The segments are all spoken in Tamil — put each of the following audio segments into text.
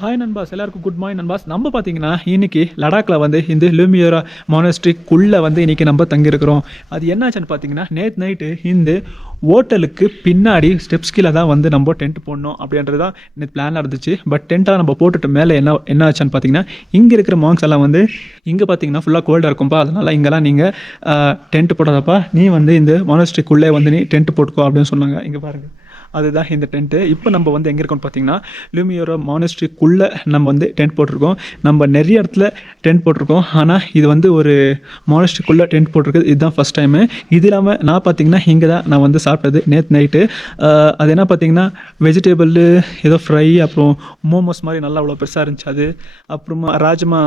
ஹாய் நண்பாஸ், எல்லாருக்கும் குட் மார்னிங் நண்பாஸ். நம்ம பார்த்தீங்கன்னா இன்றைக்கி லடாக்கில் வந்து இந்த லூமியோரா மானஸ்ட்ரிக்குள்ளே வந்து இன்றைக்கி நம்ம தங்கியிருக்கிறோம். அது என்னாச்சுன்னு பார்த்தீங்கன்னா, நேற்று நைட்டு இந்த ஹோட்டலுக்கு பின்னாடி ஸ்டெப்ஸ் கீழே தான் வந்து நம்ம டென்ட் போடணும் அப்படின்றது தான் நேற்று பிளானாக இருந்துச்சு. பட் டென்ட்டாக நம்ம போட்டுட்டு மேலே என்ன ஆச்சுன்னு பார்த்தீங்கன்னா, இங்கே இருக்கிற மாங்க்ஸ் எல்லாம் வந்து இங்கே பார்த்தீங்கன்னா ஃபுல்லாக கோல்டாக இருக்கும்ப்பா, அதனால் இங்கெல்லாம் நீங்கள் டென்ட் போடாதப்பா, நீ வந்து இந்த மானஸ்ட்ரிக்குள்ளே வந்து நீ டென்ட் போட்டுக்கோ அப்படின்னு சொன்னாங்க. இங்கே பாருங்கள், அதுதான் இந்த டென்ட்டு. இப்போ நம்ம வந்து எங்கே இருக்கோம்னு பார்த்தீங்கன்னா, லூமியோரா மானஸ்ட்ரிக்குள்ளே நம்ம வந்து டென்ட் போட்டிருக்கோம். நம்ம நிறைய இடத்துல டென்ட் போட்டிருக்கோம், ஆனால் இது வந்து ஒரு மானஸ்ட்ரிக்குள்ளே டென்ட் போட்டிருக்குது, இதுதான் ஃபஸ்ட் டைமு. இது இல்லாமல் நான் பார்த்தீங்கன்னா இங்கே தான் நான் வந்து சாப்பிட்டது நேற்று நைட்டு. அது என்ன பார்த்தீங்கன்னா, வெஜிடேபிள் ஏதோ ஃப்ரை, அப்புறம் மோமோஸ் மாதிரி நல்லா அவ்வளோ பெருசாக இருந்துச்சு அது. அப்புறமா ராஜ்மா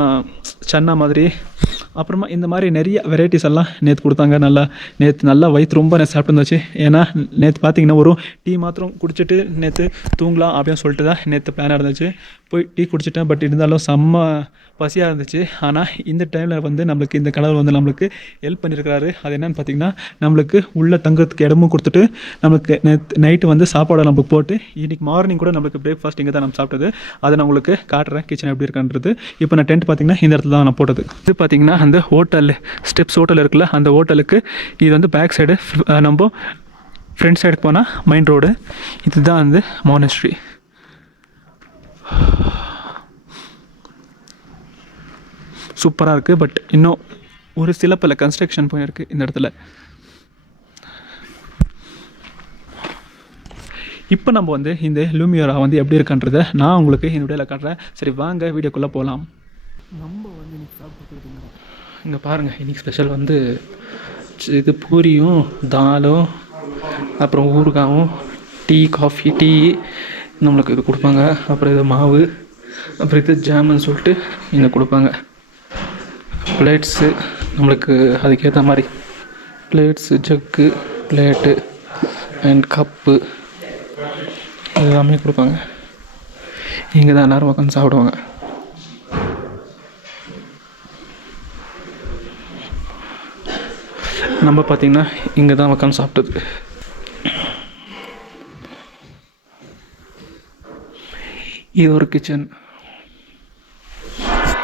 சன்னா மாதிரி, அப்புறமா இந்த மாதிரி நிறைய வெரைட்டிஸ் எல்லாம் நேற்று கொடுத்தாங்க. நேற்று நல்லா வயிற்று ரொம்ப சாப்பிட்டு இருந்துச்சு. ஏன்னா நேற்று பார்த்தீங்கன்னா ஒரு டீ மாத்திரம் குடிச்சிட்டு நேற்று தூங்கலாம் அப்படின்னு சொல்லிட்டு தான் நேற்று பிளானாக இருந்துச்சு. போய் டீ குடிச்சிட்டேன், பட் இருந்தாலும் செம்ம பசியாக இருந்துச்சு. ஆனால் இந்த டைமில் வந்து நம்மளுக்கு இந்த கடவுள் வந்து நம்மளுக்கு ஹெல்ப் பண்ணியிருக்கிறாரு. அது என்னென்னு பார்த்தீங்கன்னா, நம்மளுக்கு உள்ளே தங்குறதுக்கு இடமும் கொடுத்துட்டு நம்மளுக்கு நைட்டு வந்து சாப்பாடை நம்மளுக்கு போட்டு இன்றைக்கி மார்னிங் கூட நம்மளுக்கு பிரேக்ஃபாஸ்ட் இங்கே தான் நம்ம சாப்பிட்டது. அதை நான் உங்களுக்கு காட்டுறேன் கிச்சன் எப்படி இருக்கான்றது. இப்போ நான் டென்ட் பார்த்தீங்கன்னா இந்த இடத்துல தான் நான் போட்டது. இது பார்த்தீங்கன்னா அந்த ஹோட்டல் ஸ்டெப்ஸ் ஹோட்டல் இருக்குல்ல, அந்த ஹோட்டலுக்கு இது வந்து பேக் சைடு, நம்ம ஃப்ரண்ட் சைடுக்கு போனால் மெயின் ரோடு. இதுதான் வந்து மானஸ்ட்ரி. சூப்பராக இருக்குது. பட் இன்னும் ஒரு சில பல கன்ஸ்ட்ரக்ஷன் போயிருக்கு இந்த இடத்துல. இப்போ நம்ம வந்து இந்த லூமியோரா வந்து எப்படி இருக்குன்றதை நான் உங்களுக்கு இந்த வீடியோவில் காட்டுறேன். சரி வாங்க வீடியோக்குள்ளே போகலாம். நம்ம வந்து இன்றைக்கி சாப்பிட்டு இங்கே பாருங்கள், இன்றைக்கி ஸ்பெஷல் வந்து இது பூரியும் தாலும் அப்புறம் ஊறுகாயும் காஃபி டீ நம்மளுக்கு இது கொடுப்பாங்க. அப்புறம் இது மாவு, அப்புறம் இது ஜாமுன்னு சொல்லிட்டு இங்கே கொடுப்பாங்க. பிளேட்ஸு நம்மளுக்கு அதுக்கேற்ற மாதிரி plates, jug, plate and cup எல்லாமே கொடுப்பாங்க. இங்கே தான் எல்லோரும் உட்காந்து சாப்பிடுவாங்க. நம்ம பார்த்திங்கன்னா இங்கே தான் உட்காந்து சாப்பிட்டது. இது ஒரு கிச்சன்.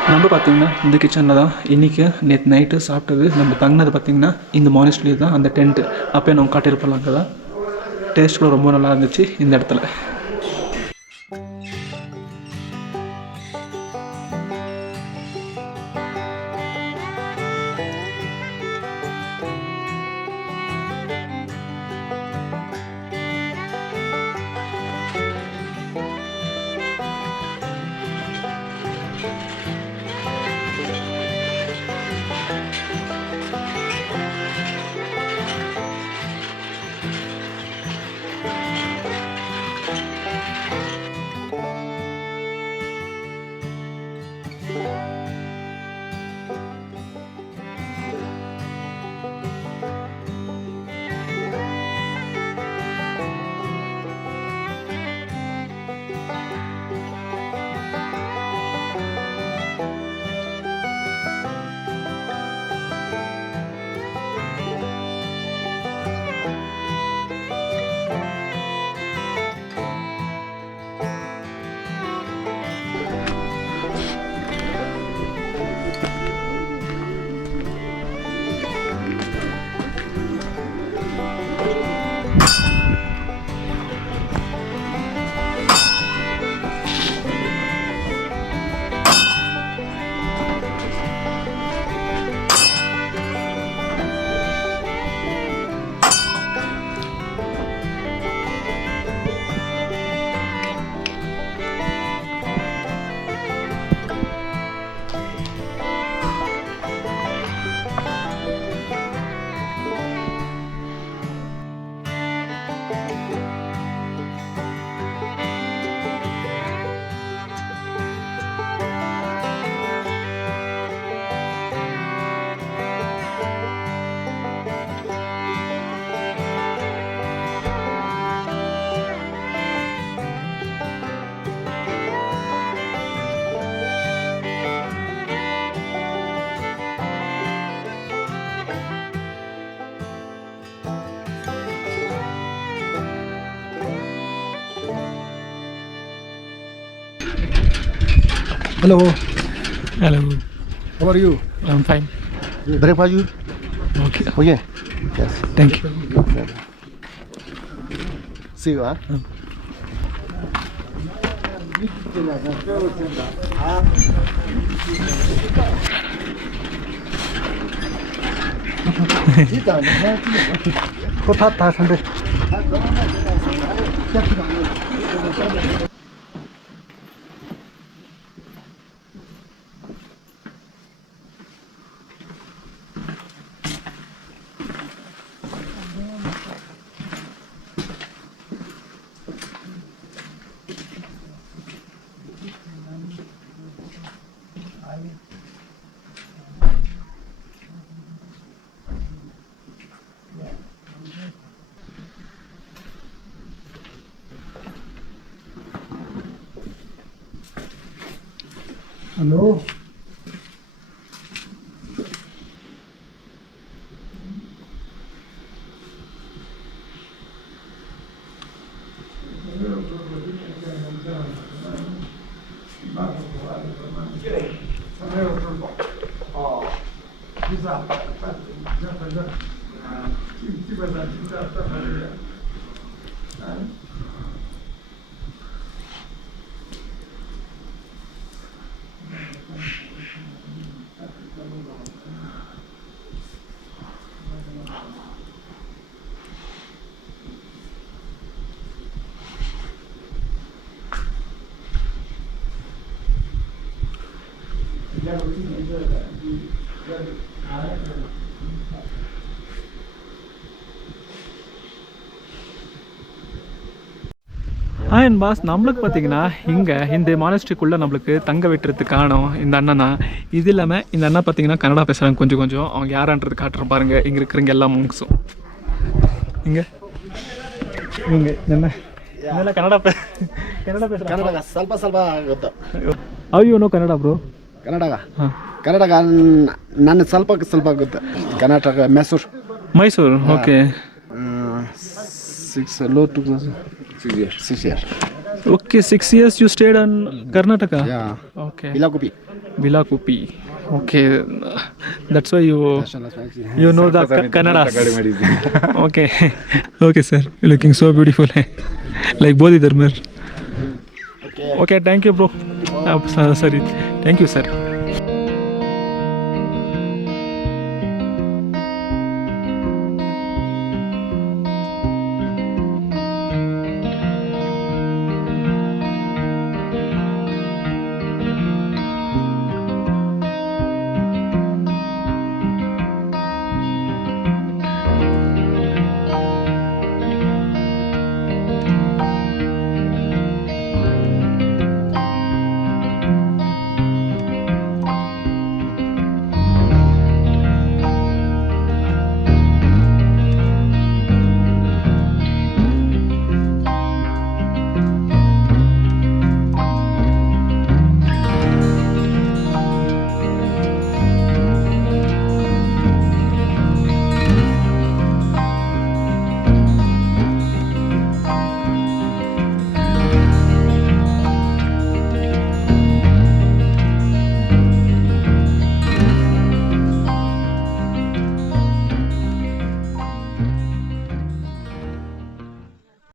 நம்ம பார்த்திங்கன்னா இந்த கிச்சனில் தான் இன்றைக்கி நேற்று நைட்டு சாப்பிட்டது. நம்ம தங்கினது பார்த்திங்கன்னா இந்த மானஸ்ட்ரி தான், அந்த டென்ட்டு அப்போயே நம்ம காட்டியிருப்போம். அங்கே தான் டேஸ்ட் கூட ரொம்ப நல்லா இருந்துச்சு இந்த இடத்துல. Hello. Hello. How are you? I'm fine. Breakfast you? Okay. Oh yeah. Yes. Thank you. See you. Huh? Hello. And boss நம்மளுக்கு பார்த்தீங்கன்னா இங்கே இந்த மானஸ்ட்ரிக்குள்ளே நம்மளுக்கு தங்க விட்டுறதுக்கு காரணம் இந்த அண்ணன் தான். இது இல்லாமல் இந்த அண்ணா பார்த்தீங்கன்னா கன்னடா பேசுகிறாங்க கொஞ்சம் கொஞ்சம். அவங்க யாரான்றது காட்டுறேன் பாருங்கள். இங்கே இருக்கிறவங்க எல்லா மங்ஸும் இங்கே இவங்க என்ன இதெல்லாம் கன்னடா பேசுகிறாங்க. ಕನ್ನಡ ಸ್ವಲ್ಪ ಸ್ವಲ್ಪ ಗೊತ್ತು. How you know Kannada bro? Kannada ಹಾಂ ಕನ್ನಡ ನನ್ನ ಸ್ವಲ್ಪ ಸ್ವಲ್ಪ ಗೊತ್ತು. Karnataka Mysuru. Okay. 6 years. Okay, 6 years you stayed in Karnataka? Yeah. Okay. Bilakupi. Okay. That's why you know the Kannada. Okay. Okay, sir. You're looking so beautiful. Like Bodhi Dharma. Okay, thank you, bro. Sorry. Thank you, sir.